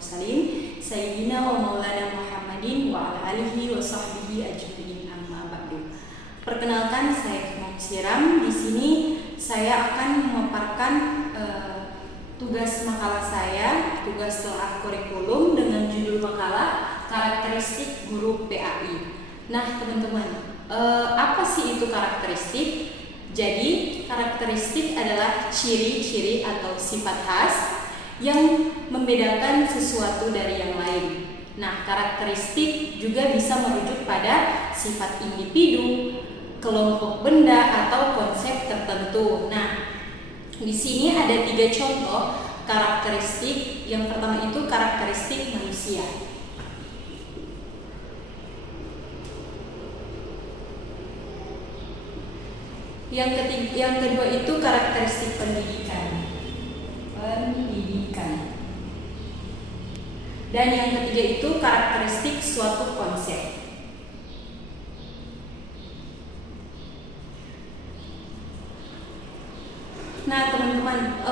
mursalin sayyidina wa maulana Muhammadin wa ala alihi wa sahbihi ajma'in, amma ba'du. Perkenalkan, saya Mom Siram. Di sini saya akan memaparkan tugas makalah saya, tugas telah kurikulum dengan judul makalah karakteristik guru PAI. Nah, teman-teman, apa sih itu karakteristik? Jadi, karakteristik adalah ciri-ciri atau sifat khas yang membedakan sesuatu dari yang lain. Nah, karakteristik juga bisa merujuk pada sifat individu, kelompok benda, atau konsep tertentu. Nah, di sini ada 3 contoh karakteristik. Yang pertama itu karakteristik manusia. Yang kedua itu karakteristik pendidikan. Dan yang ketiga itu karakteristik suatu konsep. Nah, teman-teman,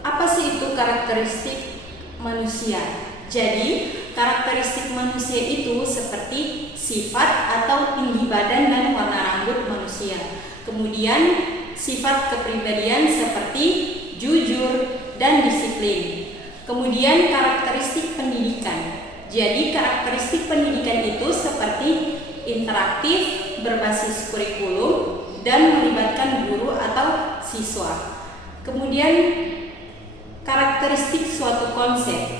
apa sih itu karakteristik manusia? Jadi, karakteristik manusia itu seperti sifat atau tinggi badan dan warna rambut manusia. Kemudian, sifat kepribadian seperti jujur dan disiplin. Kemudian karakteristik pendidikan. Jadi karakteristik pendidikan itu seperti interaktif, berbasis kurikulum, dan melibatkan guru atau siswa. Kemudian karakteristik suatu konsep.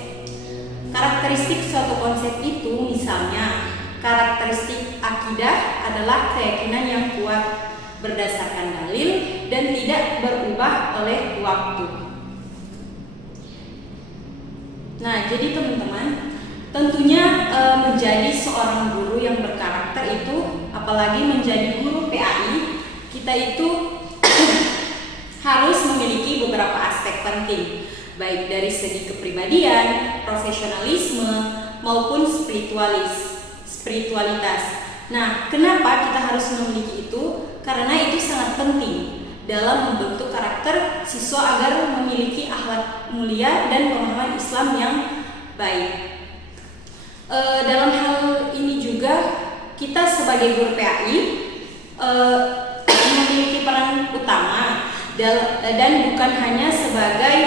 Karakteristik suatu konsep itu misalnya karakteristik akidah adalah keyakinan yang kuat berdasarkan dalil dan tidak berubah oleh waktu. Nah, jadi teman-teman, tentunya menjadi seorang guru yang berkarakter itu, apalagi menjadi guru PAI, kita itu harus memiliki beberapa aspek penting, baik dari segi kepribadian, profesionalisme, maupun spiritualitas. Nah, kenapa kita harus memiliki itu? Karena itu sangat penting dalam membentuk karakter siswa agar memiliki akhlak mulia dan pemahaman Islam yang baik. Dalam hal ini juga kita sebagai guru PAI memiliki peran utama dan bukan hanya sebagai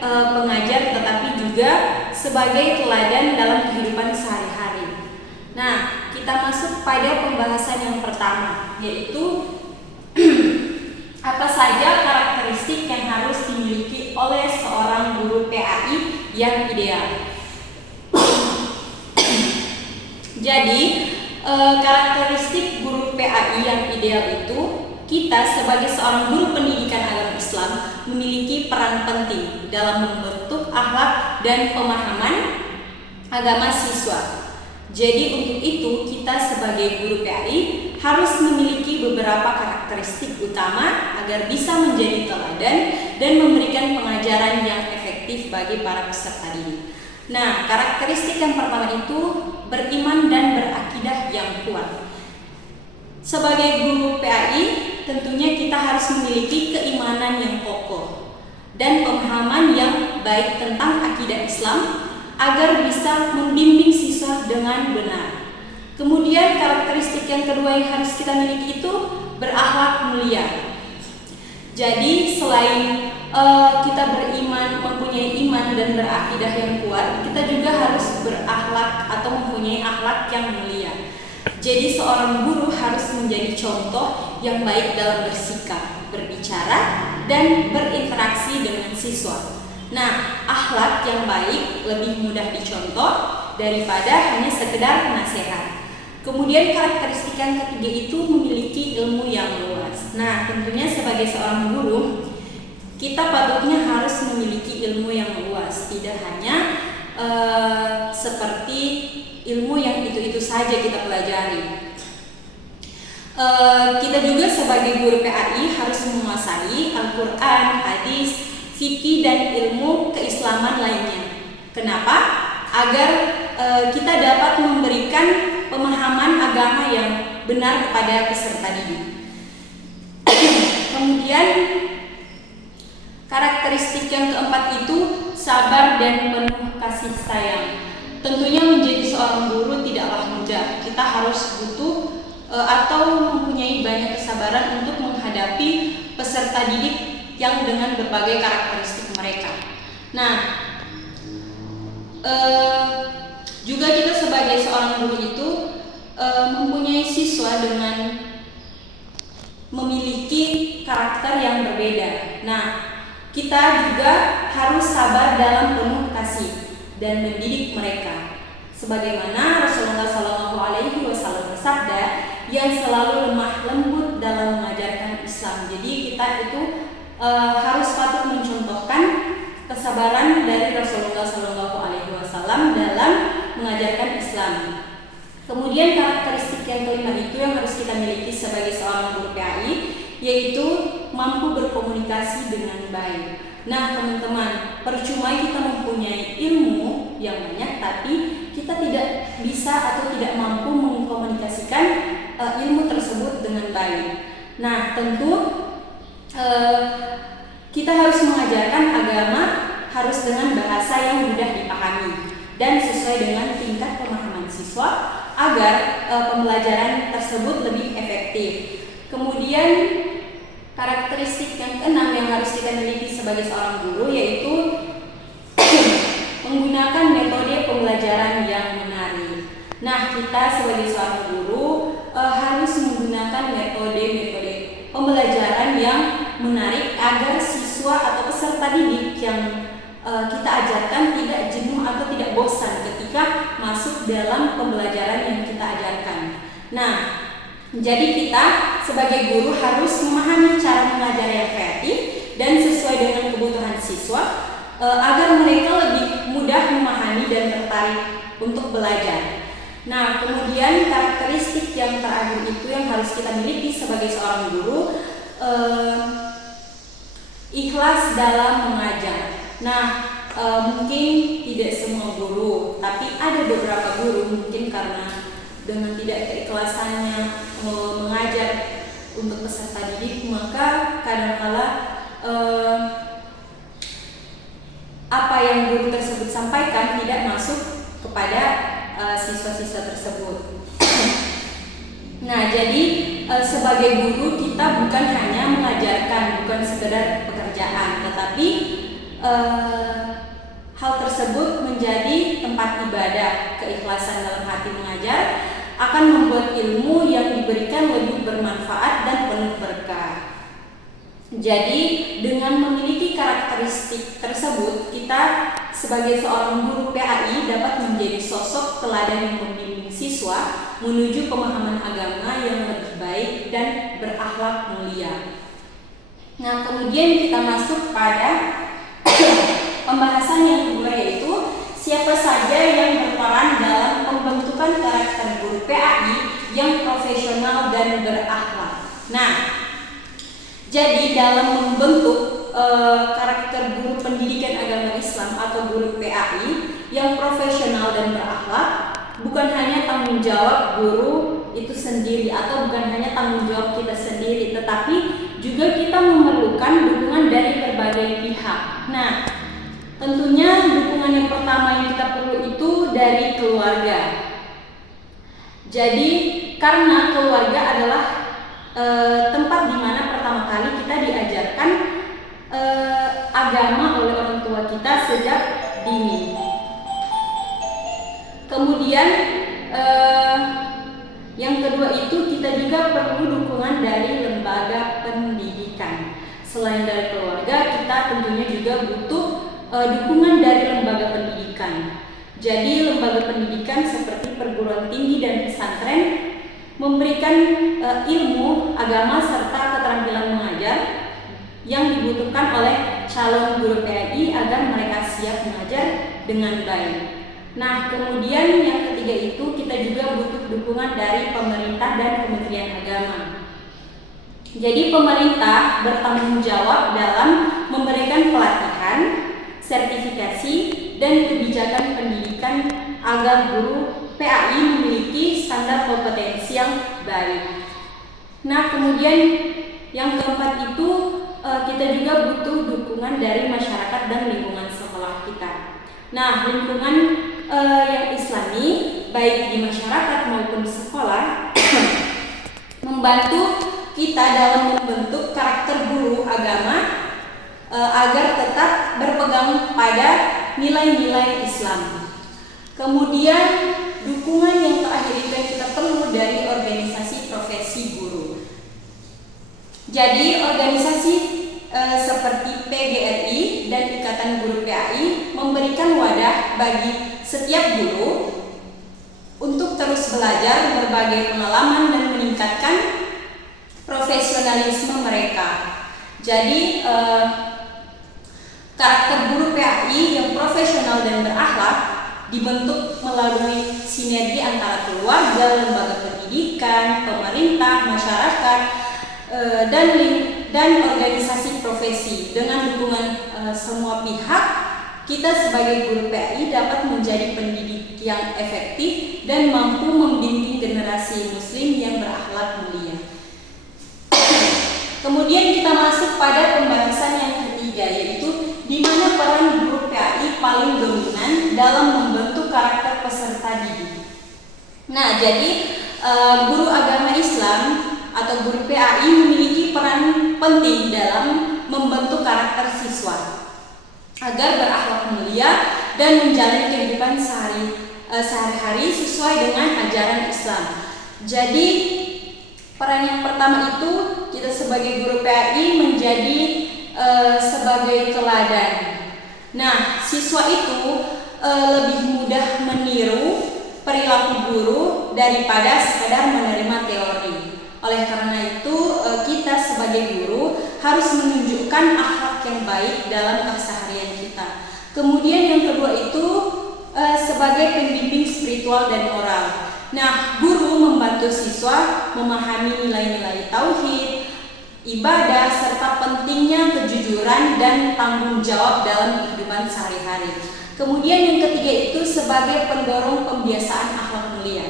pengajar, tetapi juga sebagai teladan dalam kehidupan sehari-hari. Nah, kita masuk pada pembahasan yang pertama, yaitu apa saja karakteristik yang harus dimiliki oleh seorang guru PAI yang ideal. Jadi, karakteristik guru PAI yang ideal itu, kita sebagai seorang guru pendidikan agama Islam memiliki peran penting dalam membentuk akhlak dan pemahaman agama siswa. Jadi untuk itu kita sebagai guru PAI harus memiliki beberapa karakteristik utama agar bisa menjadi teladan dan memberikan pengajaran yang efektif bagi para peserta didik. Nah, karakteristik yang pertama itu beriman dan berakidah yang kuat. Sebagai guru PAI, tentunya kita harus memiliki keimanan yang kokoh dan pemahaman yang baik tentang akidah Islam agar bisa membimbing siswa dengan benar. Kemudian karakteristik yang kedua yang harus kita miliki itu berakhlak mulia. Jadi selain kita beriman, mempunyai iman dan berakidah yang kuat, kita juga harus berakhlak atau mempunyai akhlak yang mulia. Jadi seorang guru harus menjadi contoh yang baik dalam bersikap, berbicara, dan berinteraksi dengan siswa. Nah, akhlak yang baik lebih mudah dicontoh daripada hanya sekedar nasihat. Kemudian karakteristik yang ketiga itu memiliki ilmu yang luas. Nah, tentunya sebagai seorang guru, kita patutnya harus memiliki ilmu yang luas, tidak hanya seperti ilmu yang itu-itu saja kita pelajari. Kita juga sebagai guru PAI harus menguasai Al-Quran, hadis, fikih, dan ilmu keislaman lainnya. Kenapa? Agar kita dapat memberikan pemahaman agama yang benar kepada peserta didik. Kemudian karakteristik yang keempat itu sabar dan penuh kasih sayang. Tentunya menjadi seorang guru tidaklah mudah. Kita harus butuh atau mempunyai banyak kesabaran untuk menghadapi peserta didik yang dengan berbagai karakteristik mereka. Nah, juga kita sebagai seorang guru itu mempunyai siswa dengan memiliki karakter yang berbeda. Nah, kita juga harus sabar dalam penuh kasih dan mendidik mereka. Sebagaimana Rasulullah SAW bersabda, yang selalu lemah lembut dalam mengajarkan Islam. Jadi kita itu harus patut mencontohkan kesabaran dari Rasulullah SAW dalam mengajarkan Islam. Kemudian karakteristik yang kelima itu yang harus kita miliki sebagai seorang guru PAI, yaitu mampu berkomunikasi dengan baik. Nah teman-teman, percuma kita mempunyai ilmu yang banyak tapi kita tidak bisa atau tidak mampu mengkomunikasikan ilmu tersebut dengan baik. Nah tentu kita harus mengajarkan agama harus dengan bahasa yang mudah dipahami dan sesuai dengan tingkat pemahaman siswa agar pembelajaran tersebut lebih efektif. Kemudian karakteristik yang keenam yang harus kita miliki sebagai seorang guru yaitu menggunakan metode pembelajaran yang menarik. Nah, kita sebagai seorang guru harus menggunakan metode-metode pembelajaran yang menarik agar siswa atau peserta didik yang kita ajarkan tidak jenuh atau tidak bosan ketika masuk dalam pembelajaran yang kita ajarkan. Nah, jadi kita sebagai guru harus memahami cara mengajar yang kreatif dan sesuai dengan kebutuhan siswa agar mereka lebih mudah memahami dan tertarik untuk belajar. Nah, kemudian karakteristik yang terakhir itu yang harus kita miliki sebagai seorang guru, ikhlas dalam mengajar. Nah, mungkin tidak semua guru, tapi ada beberapa guru mungkin karena dengan tidak keikhlasannya mengajar untuk peserta didik, maka kadang-kala apa yang guru tersebut sampaikan tidak masuk kepada siswa-siswa tersebut. Nah, jadi sebagai guru kita bukan hanya mengajarkan, bukan sekedar pekerjaan, tetapi hal tersebut menjadi tempat ibadah. Keikhlasan dalam hati mengajar akan membuat ilmu yang diberikan lebih bermanfaat dan penuh berkah. Jadi dengan memiliki karakteristik tersebut, kita sebagai seorang guru PAI dapat menjadi sosok teladan yang membimbing siswa menuju pemahaman agama yang lebih baik dan berakhlak mulia. Nah, kemudian kita masuk pada pembahasan yang kedua, yaitu siapa saja yang berperan dalam pembentukan karakter guru PAI yang profesional dan berakhlak. Nah, jadi dalam membentuk karakter guru pendidikan agama Islam atau guru PAI yang profesional dan berakhlak bukan hanya tanggung jawab guru itu sendiri atau bukan hanya tanggung jawab kita sendiri, tetapi juga kita memerlukan dukungan dari berbagai pihak. Nah, tentunya dukungan yang pertama yang kita perlu itu dari keluarga. Jadi karena keluarga adalah tempat di mana pertama kali kita diajarkan agama oleh orang tua kita sejak dini. Kemudian yang kedua itu kita juga perlu dukungan dari lembaga pendidikan. Selain dari keluarga, kita tentunya juga butuh dukungan dari lembaga pendidikan. Jadi lembaga pendidikan seperti perguruan tinggi dan pesantren memberikan ilmu agama serta keterampilan mengajar yang dibutuhkan oleh calon guru PAI agar mereka siap mengajar dengan baik. Nah, kemudian yang ketiga itu kita juga butuh dukungan dari pemerintah dan Kementerian Agama. Jadi pemerintah bertanggung jawab dalam memberikan pelatihan, sertifikasi, dan kebijakan pendidikan agar guru PAI memiliki standar kompetensi yang baik. Nah, kemudian yang keempat itu kita juga butuh dukungan dari masyarakat dan lingkungan sekolah. sekolah kita. Nah, lingkungan yang islami baik di masyarakat maupun di sekolah membantu kita dalam membentuk karakter guru agama agar tetap berpegang pada nilai-nilai Islam. Kemudian dukungan yang terakhir itu yang kita perlu dari organisasi profesi guru. Jadi organisasi seperti PGRI dan Ikatan Guru PAI memberikan wadah bagi setiap guru untuk terus belajar berbagai pengalaman dan meningkatkan profesionalisme mereka. Jadi karakter guru PAI yang profesional dan berakhlak dibentuk melalui sinergi antara keluarga, lembaga pendidikan, pemerintah, masyarakat, dan organisasi profesi. Dengan dukungan semua pihak, kita sebagai guru PAI dapat menjadi pendidik yang efektif dan mampu membimbing generasi muslim yang berakhlak mulia. Kemudian kita masuk pada pembahasan yang ketiga, yaitu di mana peran guru PAI paling dominan dalam membentuk karakter peserta didik. Nah, jadi guru agama Islam atau guru PAI memiliki peran penting dalam membentuk karakter siswa agar berakhlak mulia dan menjalani kehidupan sehari-hari sesuai dengan ajaran Islam. Jadi peran yang pertama itu kita sebagai guru PAI menjadi sebagai teladan. Nah, siswa itu lebih mudah meniru perilaku guru daripada sekadar menerima teori. Oleh karena itu, kita sebagai guru harus menunjukkan akhlak yang baik dalam keseharian kita. Kemudian yang kedua itu sebagai pembimbing spiritual dan moral. Nah, guru membantu siswa memahami nilai-nilai tauhid, ibadah, serta pentingnya kejujuran dan tanggung jawab dalam kehidupan sehari-hari. Kemudian yang ketiga itu sebagai pendorong pembiasaan akhlak mulia.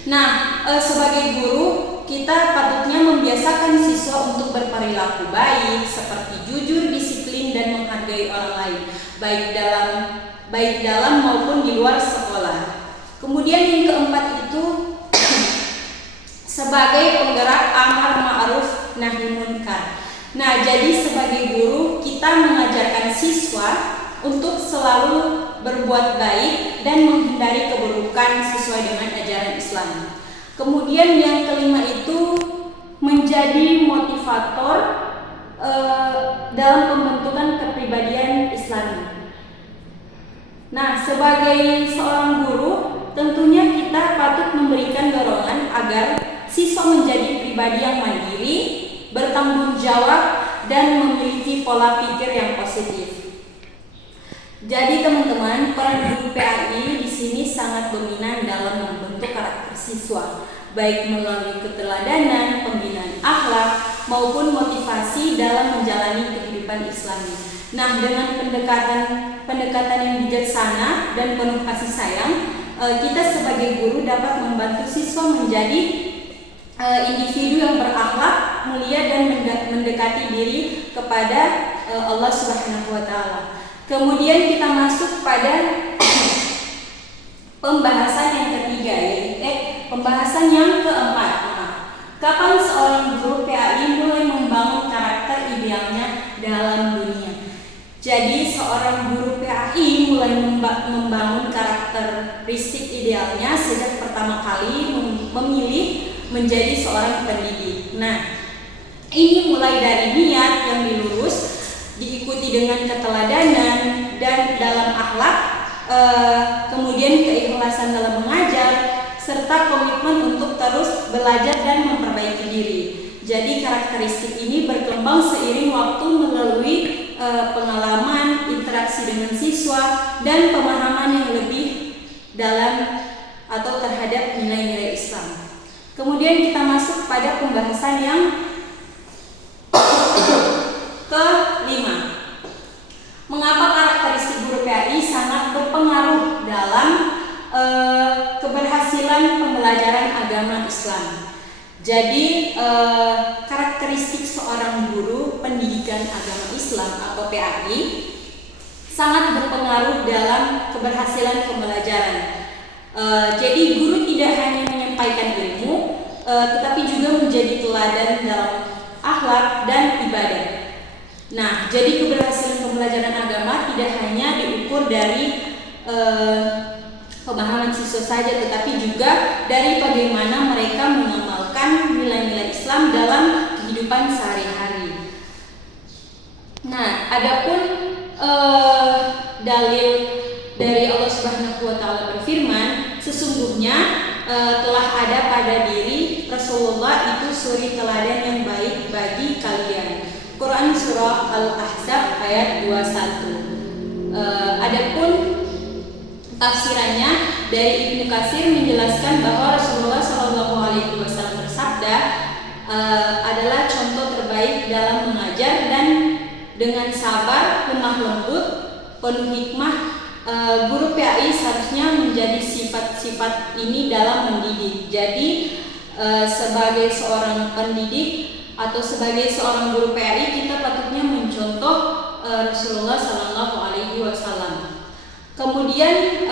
Nah, sebagai guru kita patutnya membiasakan siswa untuk berperilaku baik, seperti jujur, disiplin, dan menghargai orang lain, baik dalam maupun di luar sekolah. Kemudian yang keempat itu sebagai penggerak amar ma'ruf nahi munkar. Nah, jadi sebagai guru kita mengajarkan siswa untuk selalu berbuat baik dan menghindari keburukan sesuai dengan ajaran Islam. Kemudian yang kelima itu menjadi motivator dalam pembentukan kepribadian Islami. Nah, sebagai seorang guru tentunya kita patut memberikan dorongan agar siswa menjadi pribadi yang mandiri, bertanggung jawab, dan memiliki pola pikir yang positif. Jadi teman-teman, peran guru PAI di sini sangat dominan dalam membentuk karakter siswa, baik melalui keteladanan, pembinaan akhlak, maupun motivasi dalam menjalani kehidupan Islami. Nah, dengan pendekatan yang bijaksana dan penuh kasih sayang, kita sebagai guru dapat membantu siswa menjadi individu yang berakhlak mulia dan mendekati diri kepada Allah Subhanahu wa taala. Kemudian kita masuk pada pembahasan yang ketiga, pembahasan yang keempat. Kapan seorang guru PAI mulai membangun karakter idealnya dalam dunia? Jadi seorang guru PAI mulai membangun karakteristik idealnya sejak pertama kali memilih menjadi seorang pendidik. Nah, ini mulai dari niat yang dilurus, diikuti dengan keteladanan dan dalam akhlak, kemudian keikhlasan dalam mengajar, serta komitmen untuk terus belajar dan memperbaiki diri. Jadi karakteristik ini berkembang seiring waktu melalui pengalaman, interaksi dengan siswa, dan pemahaman yang lebih dalam atau terhadap nilai-nilai Islam. Kemudian kita masuk pada pembahasan yang kelima. Mengapa karakteristik guru PAI sangat berpengaruh dalam keberhasilan pembelajaran agama Islam? Jadi karakteristik seorang guru pendidikan agama Islam atau PAI sangat berpengaruh dalam keberhasilan pembelajaran. Jadi guru tidak hanya menyampaikan ilmu, tetapi juga menjadi teladan dalam akhlak dan ibadah. Nah, jadi keberhasilan pembelajaran agama tidak hanya diukur dari pemahaman siswa saja, tetapi juga dari bagaimana mereka mengamalkan nilai-nilai Islam dalam kehidupan sehari-hari. Nah, adapun dalil dari Allah Subhanahu wa taala berfirman, sesungguhnya telah ada pada diri Rasulullah itu suri teladan yang baik bagi kalian. Quran surah Al-Ahzab ayat 21. Adapun tafsirannya dari Ibnu Katsir menjelaskan bahwa Rasulullah SAW bersabda adalah contoh terbaik dalam mengajar dan dengan sabar, lemah lembut, penuh hikmah. Guru PAI seharusnya menjadi sifat-sifat ini dalam mendidik. Jadi sebagai seorang pendidik atau sebagai seorang guru PAI kita patutnya mencontoh Rasulullah SAW. Kemudian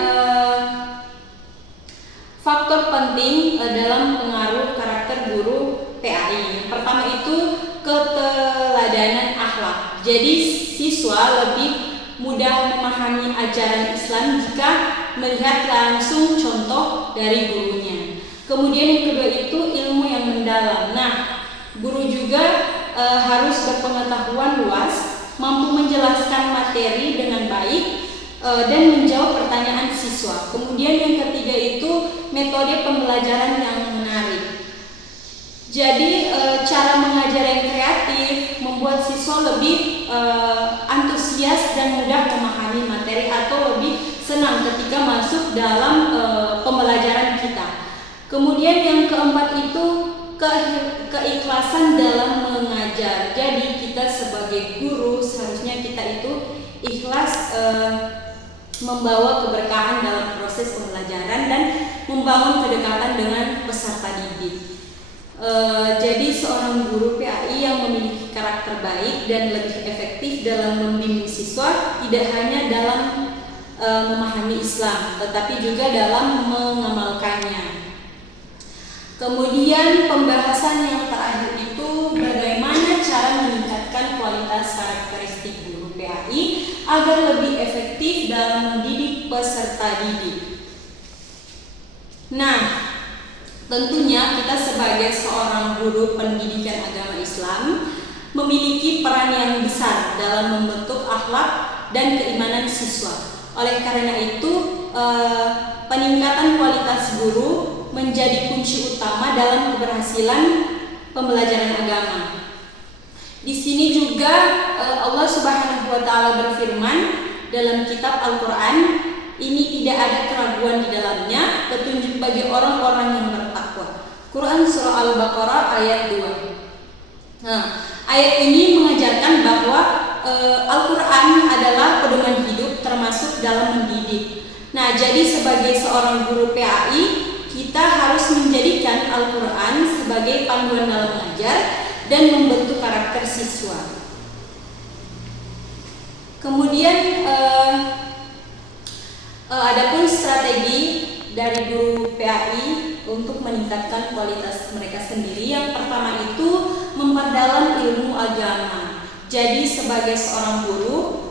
faktor penting dalam pengaruh karakter guru PAI. Yang pertama itu keteladanan akhlak. Jadi siswa lebih mudah memahami ajaran Islam jika melihat langsung contoh dari gurunya. Kemudian yang kedua itu ilmu yang mendalam. Nah, guru juga harus berpengetahuan luas, mampu menjelaskan materi dengan baik, dan menjawab pertanyaan siswa. Kemudian yang ketiga itu metode pembelajaran yang menarik. Jadi cara mengajar yang kreatif membuat siswa lebih antusias dan mudah memahami materi atau lebih senang ketika masuk dalam pembelajaran kita. Kemudian yang keempat itu keikhlasan dalam mengajar. Jadi kita sebagai guru seharusnya kita itu ikhlas membawa keberkahan dalam proses pembelajaran dan membangun kedekatan dengan peserta didik. Jadi seorang guru PAI yang memiliki karakter baik dan lebih efektif dalam membimbing siswa tidak hanya dalam memahami Islam, tetapi juga dalam mengamalkannya. Kemudian pembahasan yang terakhir itu bagaimana cara meningkatkan kualitas karakteristik guru PAI agar lebih efektif dalam mendidik peserta didik. Nah, tentunya kita sebagai seorang guru pendidikan agama Islam memiliki peran yang besar dalam membentuk akhlak dan keimanan siswa. Oleh karena itu, peningkatan kualitas guru menjadi kunci utama dalam keberhasilan pembelajaran agama. Di sini juga Allah Subhanahu wa taala berfirman dalam kitab Al-Qur'an, ini tidak ada keraguan di dalamnya, petunjuk bagi orang-orang yang bertakwa. Quran surah Al-Baqarah ayat 2. Nah, ayat ini mengajarkan bahwa Al-Qur'an adalah pedoman hidup termasuk dalam mendidik. Nah, jadi sebagai seorang guru PAI, kita harus menjadikan Al-Qur'an sebagai panduan dalam mengajar dan membentuk karakter siswa. Kemudian adapun strategi dari guru PAI untuk meningkatkan kualitas mereka sendiri. Yang pertama itu memperdalam ilmu agama. Jadi sebagai seorang guru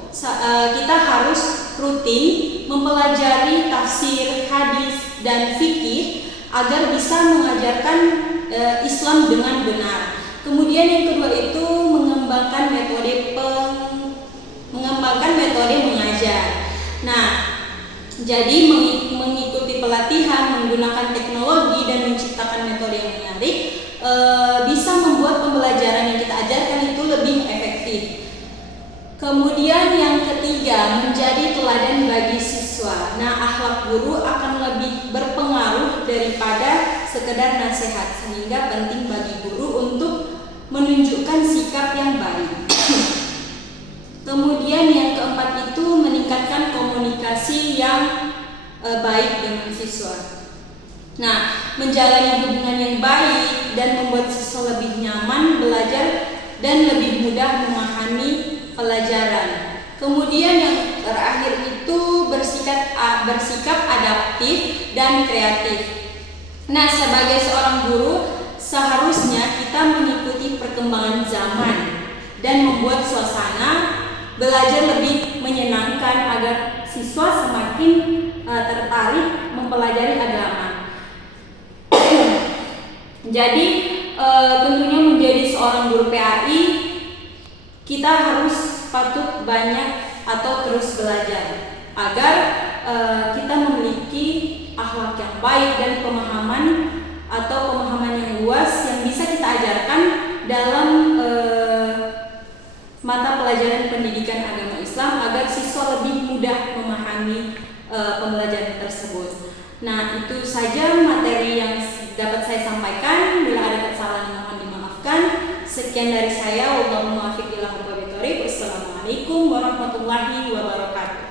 kita harus rutin mempelajari tafsir, hadis, dan fikih agar bisa mengajarkan Islam dengan benar. Kemudian yang kedua itu mengembangkan metode mengajar. Nah, jadi mengikuti pelatihan, menggunakan teknologi dan menciptakan metode yang menarik bisa membuat pembelajaran yang kita ajarkan itu lebih efektif. Kemudian yang ketiga, menjadi teladan bagi siswa. Nah, akhlak guru akan lebih berpengaruh daripada sekedar nasihat, sehingga penting bagi guru untuk menunjukkan sikap yang baik. Kemudian yang keempat itu meningkatkan komunikasi yang baik dengan siswa. Nah, menjalani hubungan yang baik dan membuat siswa lebih nyaman belajar dan lebih mudah memahami pelajaran. Kemudian yang terakhir itu bersikap adaptif dan kreatif. Nah, sebagai seorang guru seharusnya kita mengikuti perkembangan zaman dan membuat suasana belajar lebih menyenangkan agar siswa semakin tertarik mempelajari agama. Jadi tentunya menjadi seorang guru PAI kita harus patut banyak atau terus belajar agar kita memiliki akhlak yang baik dan pemahaman yang luas yang bisa kita ajarkan dalam mata pelajaran pendidikan agama Islam agar siswa lebih mudah memahami pembelajaran tersebut. Nah, itu saja materi yang dapat saya sampaikan. Bila ada kesalahan mohon dimaafkan. Sekian dari saya. Wallahu muwaffiq ila aqwamit thoriq. Wassalamualaikum warahmatullahi wabarakatuh.